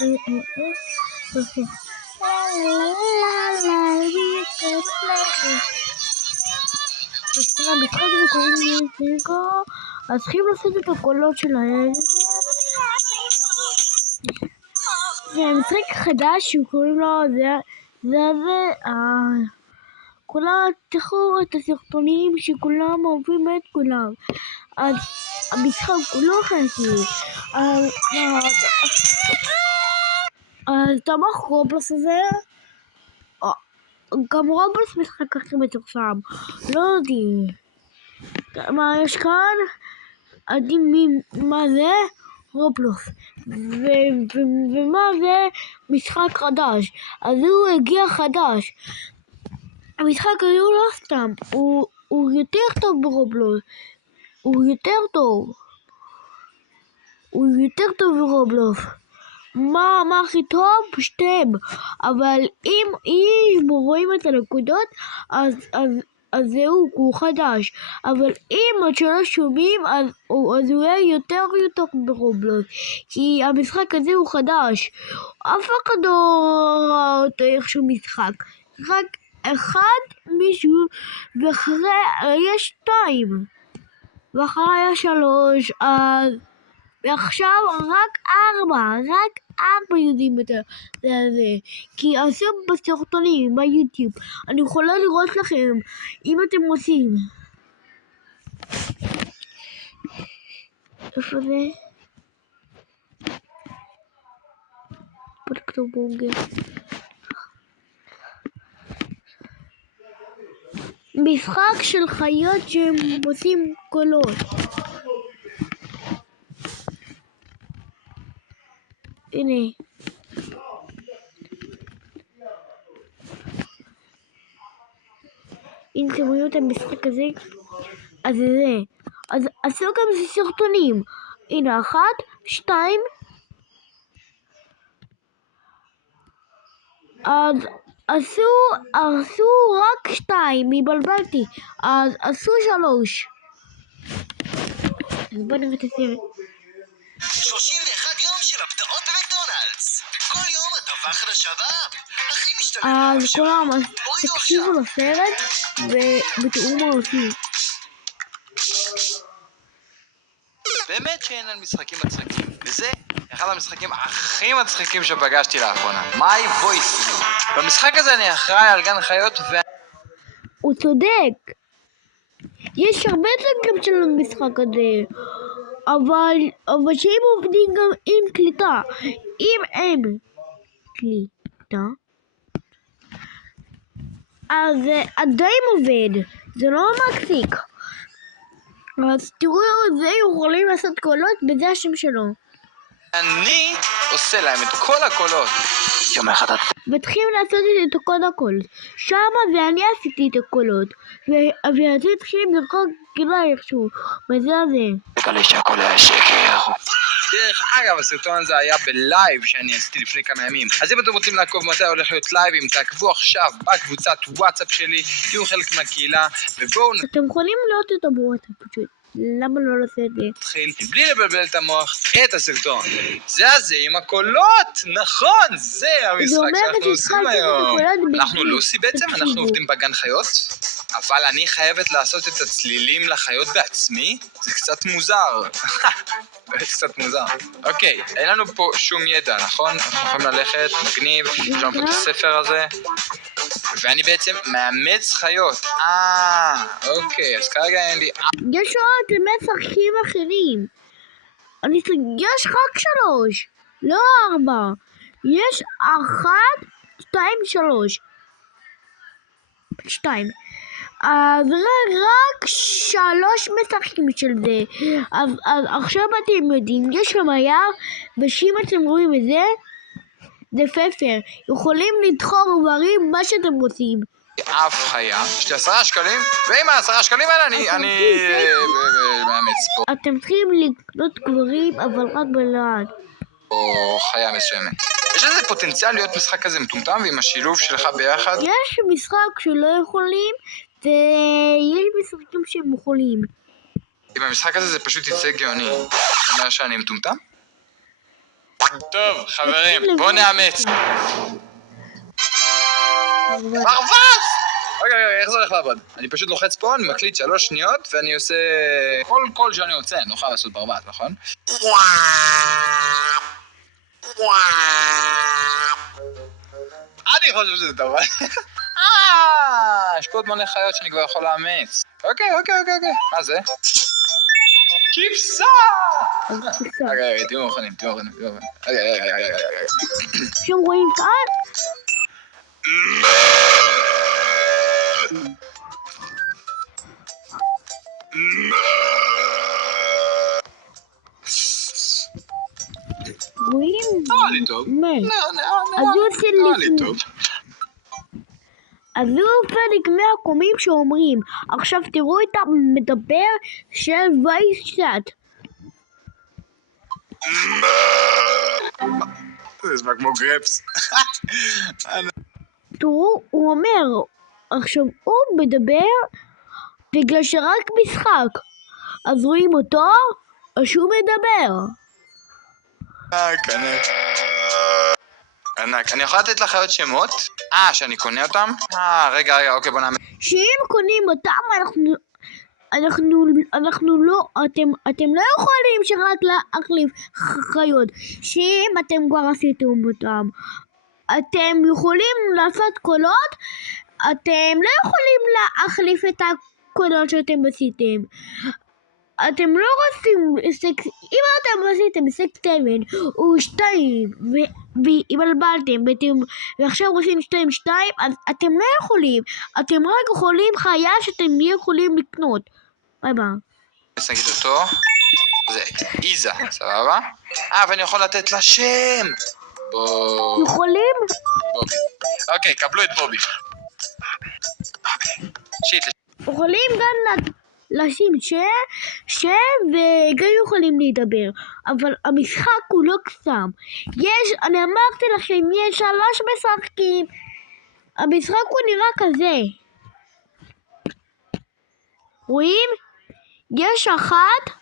המשחק הזה קוראים לי זינגו, אז צריכים לעשות את הקולות שלהם. זה משחק חדש שקוראים לו כולם תראו את הסרטונים שכולם אוהבים את כולם. אז המשחק הוא לא חשוב. אז תמך רובלוס הזה. גם רובלוס משחק הכי מתוחכם. לא יודעים. מה יש כאן? יודעים מה זה? רובלוס. ומה זה? משחק חדש. אז הוא הגיע חדש. המשחק הזה הוא לא סתם. הוא יותר טוב ברובלוס. הוא יותר טוב ברובלוס. מה הכי טוב? שתיהם. אבל אם רואים את הנקודות, אז זהו, הוא חדש. אבל אם עוד שלא שומעים, אז הוא יהיה יותר טוב ברובלוס. כי המשחק הזה הוא חדש. אף אחד לא ראה אותו איכשהו משחק. רק אחד מישהו, ואחרי יש 2. ואחרי יש 3, אז ועכשיו רק 4 יודעים את זה. כי עשו בסרטונים ביוטיוב. אני יכולה לראות לכם אם אתם רוצים. איפה זה? פודקאסט בוגר. משחק של חיות שהם עושים קולות. הנה. אם אתם רואים את המשחק הזה, אז זה. אז עשו גם סרטונים. הנה 1, 2. אז עשו רק 2, מבלבלתי. אז עשו 3. אז בוא נראה את הסרט. 31 יום של הפתעות במקדונלדס. כל יום הטבה חדשה באפ. הכי משתלם. אז כולם, אז תקשיבו לסרט ובתאום מעושים. באמת שאין על משחקים מצחיקים. וזה אחד המשחקים הכי מצחיקים שפגשתי לאחרונה. My Voice. במשחק הזה אני אחראי על גן חיות הוא צודק. יש הרבה צדקים של המשחק הזה. אבל שהם עובדים גם עם קליטה. אם אין קליטה, אז עדיין עובד. זה לא מקסיק. אז תראו את זה, יכולים לעשות קולות, בזה השם שלו. אני עושה להם את כל הקולות. יום אחד ותחילים לעשות את כל הקולות. שמה ואני עשיתי את הקולות. ואתם צריכים לראות כאילו איכשהו. וזה הזה. תגלה שהכל היה שקר. דרך אגב, הסרטון הזה היה בלייב שאני עשיתי לפני כמה ימים. אז אם אתם רוצים לעקוב מתי הולך להיות לייבים, תעקבו עכשיו בקבוצת וואטסאפ שלי, תהיו חלק מהקהילה, ובואו אתם יכולים לראות את הבוואטסאפ פשוט. למה לא לעשות את זה? נתחיל בלי לבלבל את המוח את הסרטון. זה הזה עם הקולות, נכון, זה המשחק שאנחנו עושים היום. אנחנו לוסי בעצם, אנחנו עובדים בגן חיות, אבל אני חייבת לעשות את הצלילים לחיות בעצמי, זה קצת מוזר. קצת מוזר. אוקיי, אין לנו פה שום ידע, נכון? אנחנו יכולים ללכת, מגניב, יש לנו פה את הספר הזה, ואני בעצם מאמץ חיות. אוקיי, אז כרגע אין לי... יש עוד משחקים אחרים. יש רק 3, לא 4. יש 1, 2, 3. 2. אז רק 3 משחקים של זה. אז עכשיו אתם יודעים, יש שם יער, ושאם אתם רואים את זה, זה פפר. יכולים לדחור דברים, מה שאתם רוצים. אף חיה, יש לי 10 שקלים, ועם 10 שקלים האלה אני מאמץ פה. אתם צריכים לקנות גברים, אבל רק בלעד. או חיה מסוימת. יש לזה פוטנציאל להיות משחק כזה מטומטם, ועם השילוב שלך ביחד? יש משחק שלא יכולים, ויש משחקים שהם יכולים. עם המשחק הזה זה פשוט יצא גאוני. אתה אומר שאני מטומטם? טוב, חברים, בואו נאמץ. ברווז! אוקיי, איך זה הולך לעבוד? אני פשוט לוחץ פה, אני מקליט 3 שניות, ואני עושה כל קול שאני רוצה, אני לא חייב לעשות ברווז, נכון? אני חושב שזה טוב. יש פה עוד מלא חיות שאני כבר יכול לאמץ. אוקיי. מה זה? כבשה! אוקיי, תהיו מוכנים. שם רואים כאן? רואים? נראה לי טוב. אז הוא עושה לפני. אז הוא פרק מהקומים שאומרים, עכשיו תראו את המדבר של וייסט. זה נשמע כמו גרפס. תראו, הוא אומר, עכשיו הוא מדבר בגלל שרק משחק. אז רואים אותו, או שהוא מדבר. ענק. אני יכול לתת לחיות שמות? שאני קונה אותם? רגע, אוקיי, בוא נאמץ. שאם קונים אותם, אנחנו לא, אתם לא יכולים שרק להחליף חיות. שאם אתם כבר עשיתם אותם, אתם יכולים לעשות קולות, אתם לא יכולים להחליף את הקולות שאתם עשיתם. אתם לא רוצים, אם אתם עשיתם סקס 7 או 2 והתבלבלתם ועכשיו עושים 2, אז אתם לא יכולים, אתם רק יכולים חיה שאתם יכולים לקנות. ביי. נגיד אותו, זה איזה, סבבה? ואני יכול לתת לה שם. יכולים? בובי. אוקיי, קבלו את בובי. שיט. יכולים גם לשים שם וגם יכולים לדבר, אבל המשחק הוא לא קסם. אני אמרתי לכם, יש 3 משחקים. המשחק הוא נראה כזה. רואים? יש אחת.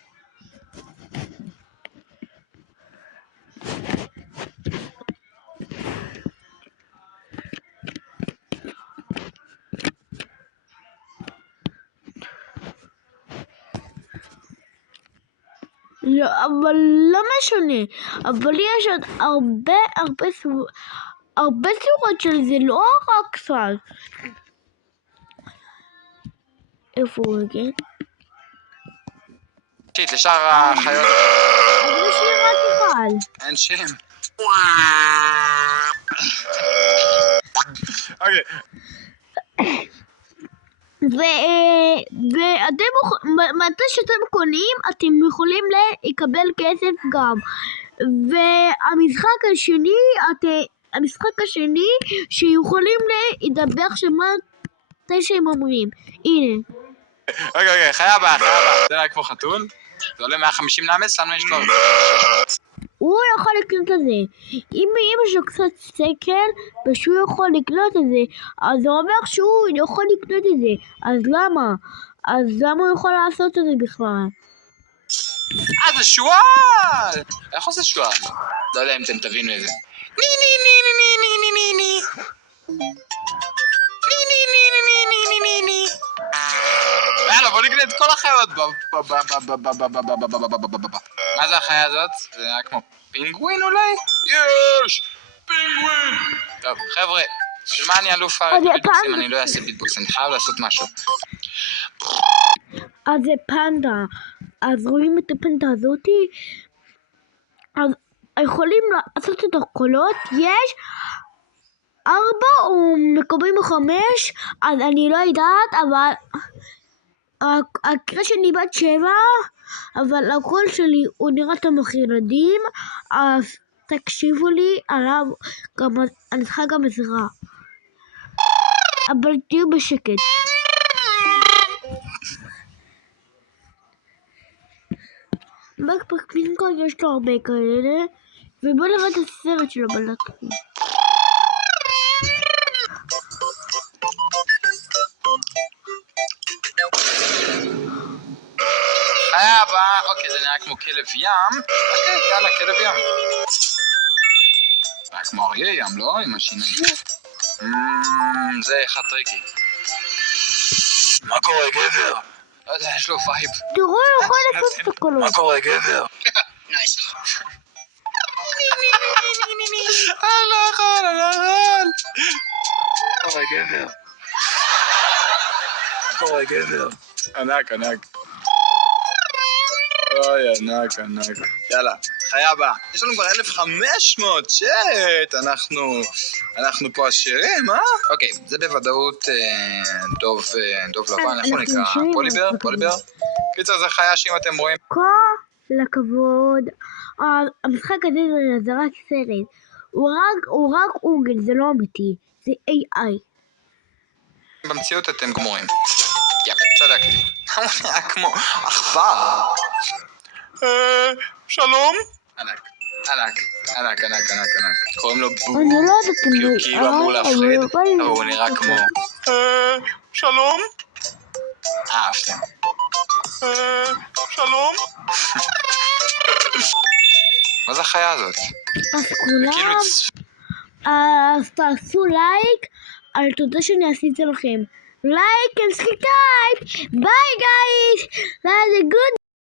לא, אבל לא משנה. אבל יש עוד הרבה צורות של זה, לא רק סל. איפה הוא הגן? שיט, לשאר החיות. אבל יש לי רק אחד. אין שם. אוקיי. ואתם, מתי שאתם קונים, אתם יכולים לקבל כסף גם. והמשחק השני, שיכולים לדבר מתי שהם אומרים. הנה. אוקיי, חיה הבאה. זה נראה כמו חתול. זה עולה 150 לאמץ, לנו יש כבר. הוא יכול לקנות את זה. אם יש לו קצת סקל ושהוא יכול לקנות את זה, אז הוא אומר שהוא יכול לקנות את זה. אז למה? הוא יכול לעשות את זה בכלל? זה שועל! איך עושה שועל? לא יודע אם אתם תבינו את זה. יאללה, בוא נקנה את כל החיות. מה זה החיה הזאת? זה נראה כמו פינגווין אולי? יש! פינגווין! טוב, חבר'ה, של מה אני אלוף ביטבוקסים? אני לא אעשה ביטבוקס, אני חייב לעשות משהו. אז זה פנדה. אז רואים את הפנדה הזאתי? אז יכולים לעשות את הקולות? יש 4 או מקבלים 5, אז אני לא יודעת, אבל הקרא שלי בת 7, אבל הקול שלי הוא נראה תמוך ילדים, אז תקשיבו לי עליו, אני צריכה גם עזרה. אבל תהיו בשקט. בקפק פינקו יש לו הרבה כאלה, ובוא נראה את הסרט שלו בלטפים. חיה הבאה, אוקיי, זה נראה כמו כלב ים. אוקיי, יאללה, כלב ים. היה כמו אריה ים, לא? עם השיניים. זה אחד טריקי. מה קורה, גבר? לא יודע, יש לו וייב. תראו, הוא יכול לעשות את הקולות. מה קורה, גבר? נייס. הלכון. קורה, גבר. קורה, גבר. ענק. אוי, ענק. יאללה, חיה הבאה. יש לנו כבר 1500, שט, אנחנו פה עשירים, אה? אוקיי, זה בוודאות דוב לבן, איך הוא נקרא? פוליבר? קיצר, זה חיה שאם אתם רואים... כל הכבוד. המשחק הזה זה רק סרט. הוא רק אוגל, זה לא אמיתי. זה AI. במציאות אתם גמורים. יפ, צדקתי. הוא נראה כמו עכבר. שלום? ענק. קוראים לו בו. אני לא יודעת אם כי הוא כאילו אמור להפחיד, אבל הוא נראה כמו... שלום? אהבתם. שלום? מה זה החיה הזאת? אז כולם, אז תעשו לייק על תודה שאני עשיתי לכם. לייק and subscribe. Bye guys. Have a good